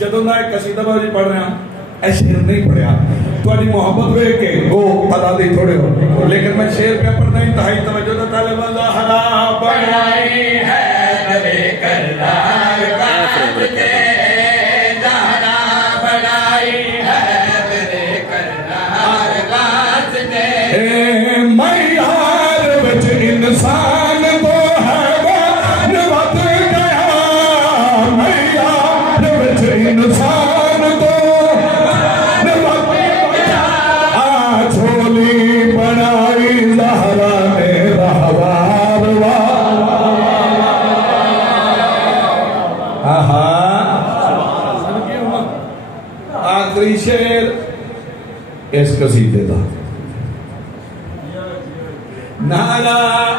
जदों का एक कसीदा बाजी पढ़ रहा है शेर नहीं पढ़िया थोड़ी मोहब्बत वे के वो पता नहीं थोड़े हो लेकिन मैं शेर पे पढ़ना इंतहाई तवज्जो तो तालिब ज़हरा बनाई है दरे करार वास्ते ज़हरा बनाई है दरे करार वास्ते मैं यार विच इंसान तो है वत गया मैं यार विच इंसान तो आखिरी शेर इस कसीदे का नाला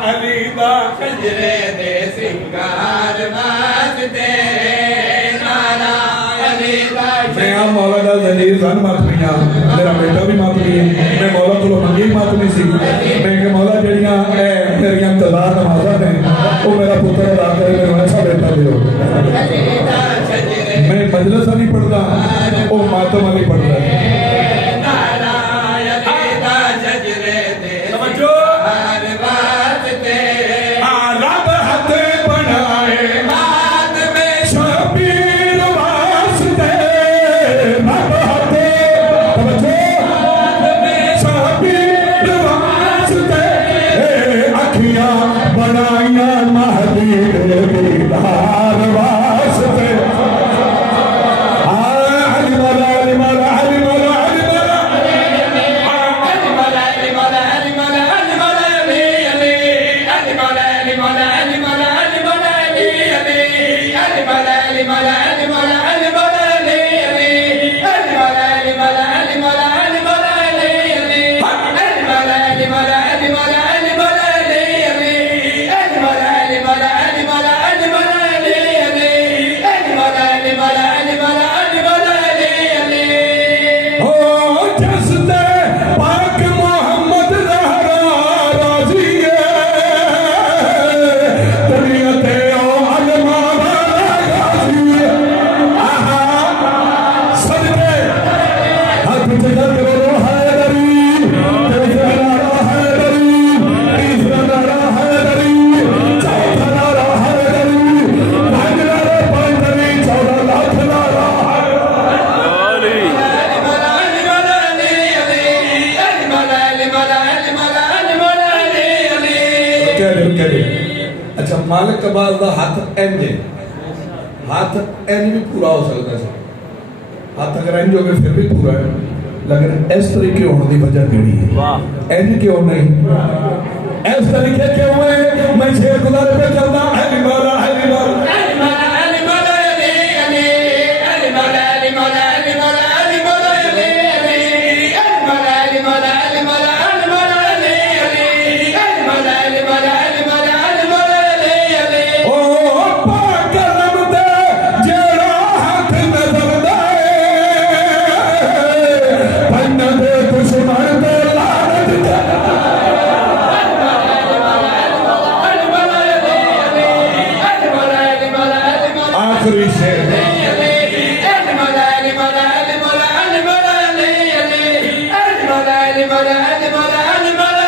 अली दा खजरे दे सिंगार वास्ते नाला अली दा मैं मौला दा जलील सन मातमियां मेरा बेटा भी मातमी है मैं मौला को मंगी मातमी सी मैं के मौला जड़ियां मेरी इंतजार नमाज़ा ने वो मेरा पुत्र अदा करे मेरे ऐसा बेटा दियो मैं मजलिस नहीं पढ़ता वो मातम नहीं पढ़ता अच्छा मालिक कबाल का हाथ इंज हाथ इंज भी पूरा हो सकता है हाथ अगर इंज हो गए फिर भी पूरा है लेकिन इस तरीके होने की वजह केड़ी है इंज क्यों नहीं इस तरीके क्यों है मैं शेर गुजारे पे चलता है मौला है मौला Mala